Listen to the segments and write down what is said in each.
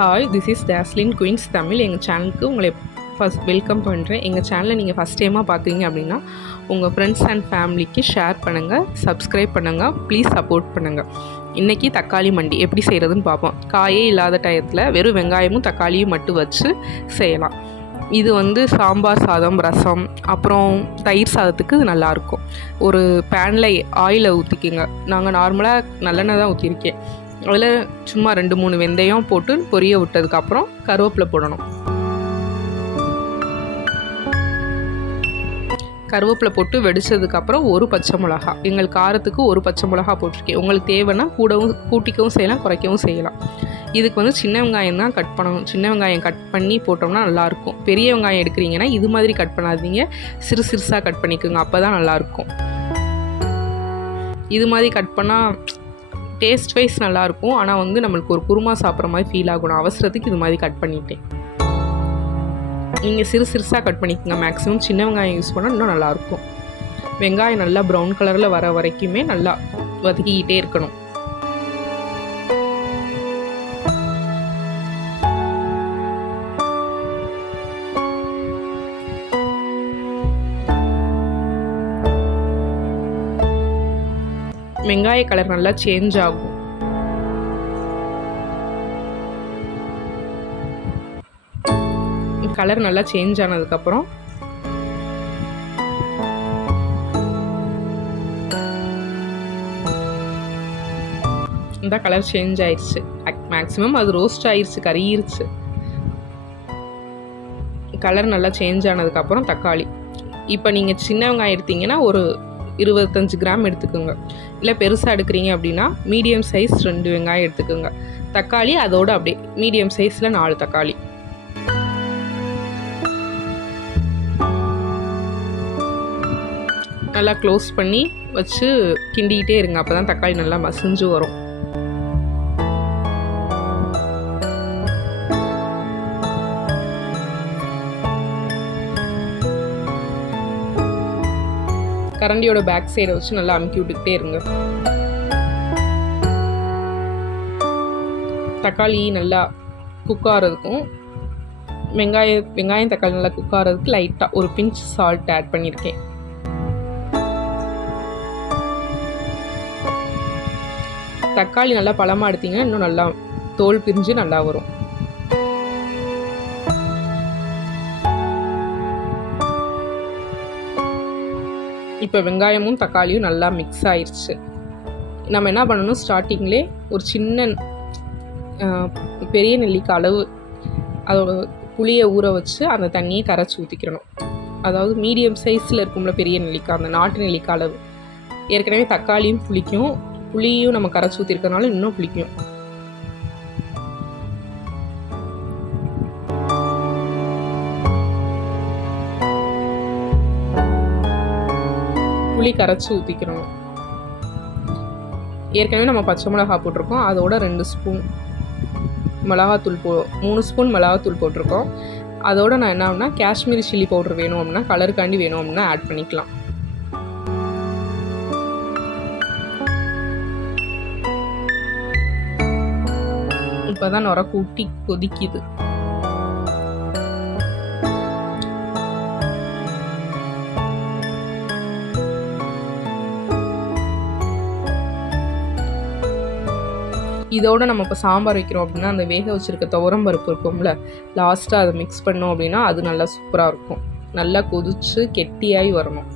Hi, this is Dazlin Queens Tamil. எங்கள் சேனலுக்கு உங்களை ஃபஸ்ட் வெல்கம் பண்ணுறேன். எங்கள் சேனலை நீங்கள் ஃபஸ்ட் டைமாக பார்க்குறீங்க அப்படின்னா உங்கள் ஃப்ரெண்ட்ஸ் அண்ட் ஃபேமிலிக்கு ஷேர் பண்ணுங்கள், சப்ஸ்கிரைப் பண்ணுங்கள், ப்ளீஸ் சப்போர்ட் பண்ணுங்கள். இன்றைக்கி தக்காளி மண்டி எப்படி செய்கிறதுன்னு பார்ப்போம். காயே இல்லாத டயத்தில் வெறும் வெங்காயமும் தக்காளியும் மட்டும் வச்சு செய்யலாம். இது சாம்பார் சாதம், ரசம், அப்புறம் தயிர் சாதத்துக்கு இது நல்லாயிருக்கும். ஒரு பேனில் ஆயிலை ஊற்றிக்கிங்க. நாங்கள் நார்மலாக நல்லெண்ணெய் தான் ஊற்றிருக்கேன். அதில் சும்மா 2-3 வெந்தயம் போட்டு பொரிய விட்டதுக்கப்புறம் கருவேப்பிலை போடணும். கருவேப்பிலை போட்டு வெடித்ததுக்கப்புறம் ஒரு பச்சை மிளகா, எங்கள் காரத்துக்கு ஒரு பச்சை மிளகா போட்டிருக்கேன். உங்களுக்கு தேவைன்னா கூட்டிக்கவும் செய்யலாம், குறைக்கவும் செய்யலாம். இதுக்கு சின்ன வெங்காயம் தான் கட் பண்ணணும். சின்ன வெங்காயம் கட் பண்ணி போட்டோம்னா நல்லாயிருக்கும். பெரிய வெங்காயம் எடுக்கிறீங்கன்னா இது மாதிரி கட் பண்ணாதீங்க, சிறுசாக கட் பண்ணிக்கோங்க, அப்போ தான் நல்லாயிருக்கும். இது மாதிரி கட் பண்ணால் டேஸ்ட் வைஸ் நல்லாயிருக்கும். ஆனால் நம்மளுக்கு ஒரு குருமா சாப்பிட்ற மாதிரி ஃபீல் ஆகணும். அவசரத்துக்கு இது மாதிரி கட் பண்ணிட்டேன். நீங்கள் சிறுசாக கட் பண்ணிக்கோங்க. மேக்ஸிமம் சின்ன வெங்காயம் யூஸ் பண்ணால் இன்னும் நல்லாயிருக்கும். வெங்காயம் நல்லா ப்ரௌன் கலரில் வர வரைக்குமே நல்லா வதக்கிக்கிட்டே இருக்கணும். வெங்காய கலர் நல்லா சேஞ்ச் ஆகும். கலர் நல்லா சேஞ்ச் ஆனதுக்கப்புறம் இந்த கலர் சேஞ்ச் ஆயிடுச்சு. மேக்ஸிமம் அது ரோஸ்ட் ஆயிடுச்சு, கறியிருச்சு. கலர் நல்லா சேஞ்ச் ஆனதுக்கப்புறம் தக்காளி. இப்போ நீங்கள் சின்ன வெங்காயம் எடுத்தீங்கன்னா ஒரு 25 கிராம் எடுத்துக்கோங்க. இல்லை பெருசாக எடுக்கிறீங்க அப்படின்னா மீடியம் சைஸ் 2 வெங்காயம் எடுத்துக்கோங்க. தக்காளி அதோடு அப்படியே மீடியம் சைஸில் 4 தக்காளி. நல்லா க்ளோஸ் பண்ணி வச்சு கிண்டிக்கிட்டே இருங்க. அப்போ தான் தக்காளி நல்லா மசிஞ்சு வரும். கரண்டியோட பேக் சைடை வச்சு நல்லா அமுக்கி விட்டுக்கிட்டே இருங்க. தக்காளி நல்லா குக் ஆகிறதுக்கும் வெங்காயம் தக்காளி நல்லா குக் ஆகிறதுக்கு லைட்டாக ஒரு பிஞ்ச் சால்ட் ஆட் பண்ணியிருக்கேன். தக்காளி நல்லா பழமாக எடுத்தீங்கன்னா இன்னும் நல்லா தோல் பிரிஞ்சு நல்லா வரும். இப்போ வெங்காயமும் தக்காளியும் நல்லா மிக்ஸ் ஆயிடுச்சு. நம்ம என்ன பண்ணணும், ஸ்டார்டிங்லே ஒரு சின்ன பெரிய நெல்லிக்காய் அளவு அதோட புளியை ஊற வச்சு அந்த தண்ணியை கரைச்சி ஊற்றிக்கிறணும். அதாவது மீடியம் சைஸில் இருக்கும்ல பெரிய நெல்லிக்காய், அந்த நாட்டு நெல்லிக்காய் அளவு. ஏற்கனவே தக்காளியும் புளிக்கும், புளியும் நம்ம கரைச்சி ஊற்றிருக்கனால இன்னும் புளிக்கும். புளி கரைச்சி ஊற்றிக்கணும். ஏற்கனவே நம்ம பச்சை மிளகா போட்டிருக்கோம், அதோட 2 ஸ்பூன் மிளகாத்தூள் 3 ஸ்பூன் மிளகாத்தூள் போட்டிருக்கோம். அதோட நான் என்ன அப்படின்னா காஷ்மீரி சில்லி பவுடர் வேணும் அப்படின்னா, கலருக்காண்டி வேணும் அப்படின்னா ஆட் பண்ணிக்கலாம். இப்போ தான் நுர கூட்டி கொதிக்குது. இதோட நம்ம இப்போ சாம்பார் வைக்கிறோம் அப்படின்னா அந்த வேக வச்சுருக்க துவரம் பருப்பு இருக்கும்ல, லாஸ்ட்டாக அதை மிக்ஸ் பண்ணோம் அப்படின்னா அது நல்லா சூப்பராக இருக்கும். நல்லா கொதிச்சு கெட்டியாகி வரணும்.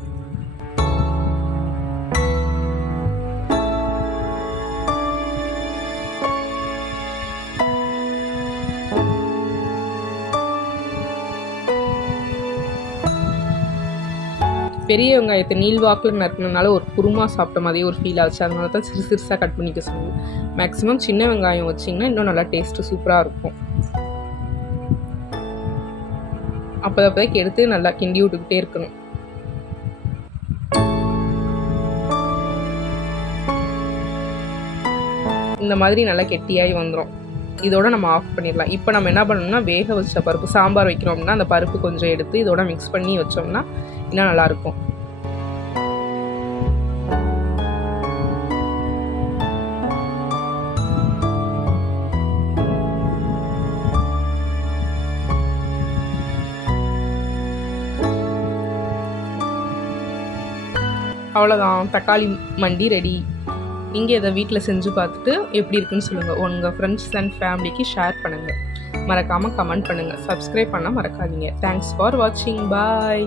பெரிய வெங்காயத்தை நீள்வாக்கில் நறுக்கினால ஒரு குருமா சாப்பிட்ட மாதிரியே ஒரு ஃபீல் ஆச்சு. அதனால தான் சிறுசாக கட் பண்ணிக்க சொல்லுவோம். மேக்ஸிமம் சின்ன வெங்காயம் வச்சிங்கன்னா இன்னும் நல்லா டேஸ்ட்டு சூப்பராக இருக்கும். அப்போதைக்கு எடுத்து நல்லா கிண்டி விட்டுக்கிட்டே இருக்கணும். இந்த மாதிரி நல்லா கெட்டியாகி வந்துடும். இதோட நம்ம ஆஃப் பண்ணிடலாம். இப்போ நம்ம என்ன பண்ணணும்னா, வேக வச்ச பருப்பு சாம்பார் வைக்கிறோம் அப்படின்னா அந்த பருப்பு கொஞ்சம் எடுத்து இதோட மிக்ஸ் பண்ணி வச்சோம்னா இன்னும் நல்லாயிருக்கும். அவ்வளோதான், தக்காளி மண்டி ரெடி. நீங்கள் இதை வீட்டில் செஞ்சு பார்த்துட்டு எப்படி இருக்குன்னு சொல்லுங்கள். உங்கள் ஃப்ரெண்ட்ஸ் அண்ட் ஃபேமிலிக்கு ஷேர் பண்ணுங்கள். மறக்காமல் கமெண்ட் பண்ணுங்கள். சப்ஸ்கிரைப் பண்ணால் மறக்காதீங்க. தேங்க்ஸ் ஃபார் வாட்சிங். பாய்.